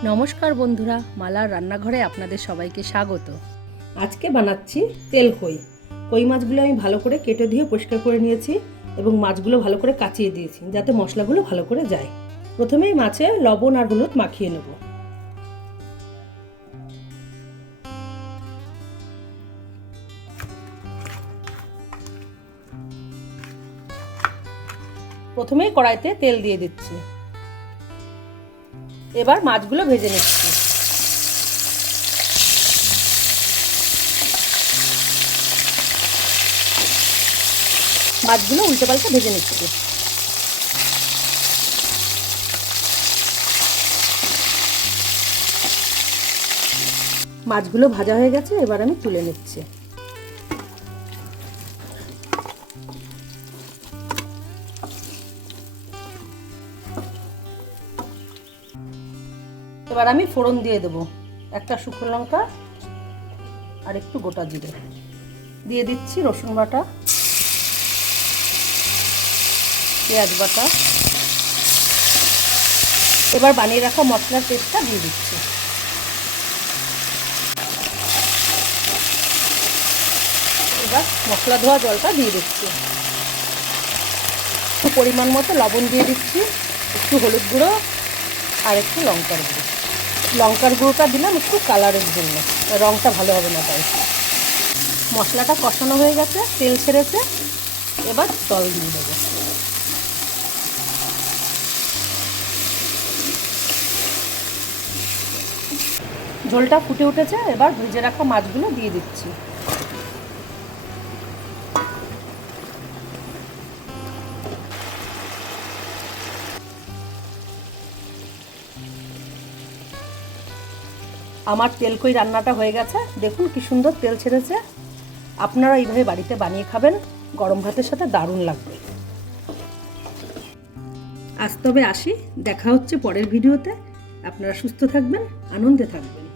নমস্কার বন্ধুরা, মালার রান্নাঘরে আপনাদের সবাইকে স্বাগত। আজকে বানাচ্ছি তেল কই। কই মাছগুলো আমি ভালো করে কেটে দিয়ে পরিষ্কার করে নিয়েছি এবং মাছগুলো ভালো করে কাচিয়ে দিয়েছি যাতে মশলাগুলো ভালো করে যায়। প্রথমেই মাছে লবণ আর হলুদ মাখিয়ে নেব। প্রথমেই কড়াইতে তেল দিয়ে দিচ্ছি। এবার মাছগুলো ভেজে নিচ্ছি। মাছগুলো উল্টে পাল্টে ভেজে নিচ্ছি। মাছগুলো ভাজা হয়ে গেছে, এবার আমি তুলে নিচ্ছি। এবার আমি ফোড়ন দিয়ে দেবো। একটা শুকনো লঙ্কা আর একটু গোটা জিরে দিয়ে দিচ্ছি, রসুন বাটা, পেঁয়াজ বাটা। এবার বানিয়ে রাখা মশলার পেস্টটা দিয়ে দিচ্ছি। এবার মশলা ধোয়া জলটা দিয়ে দিচ্ছি। পরিমাণ মতো লবণ দিয়ে দিচ্ছি, একটু হলুদ গুঁড়ো আর একটু লঙ্কার গুঁড়ো। লঙ্কার গুঁড়োটা দিলাম একটু কালারের জন্য, রঙটা ভালো হবে না তাই। মশলাটা কষানো হয়ে গেছে, তেল ছেড়েছে, এবার জল দিয়ে দেবো। ঝোলটা ফুটে উঠেছে, এবার ভেজে রাখা মাছগুলো দিয়ে দিচ্ছি। আমার তেল কই রান্নাটা হয়ে গেছে, দেখুন কি সুন্দর তেল ছেড়েছে। আপনারা এইভাবে বাড়িতে বানিয়ে খাবেন, গরম ভাতের সাথে দারুণ লাগবে। আজ তবে আসি, দেখা হচ্ছে পরের ভিডিওতে। আপনারা সুস্থ থাকবেন, আনন্দে থাকবেন।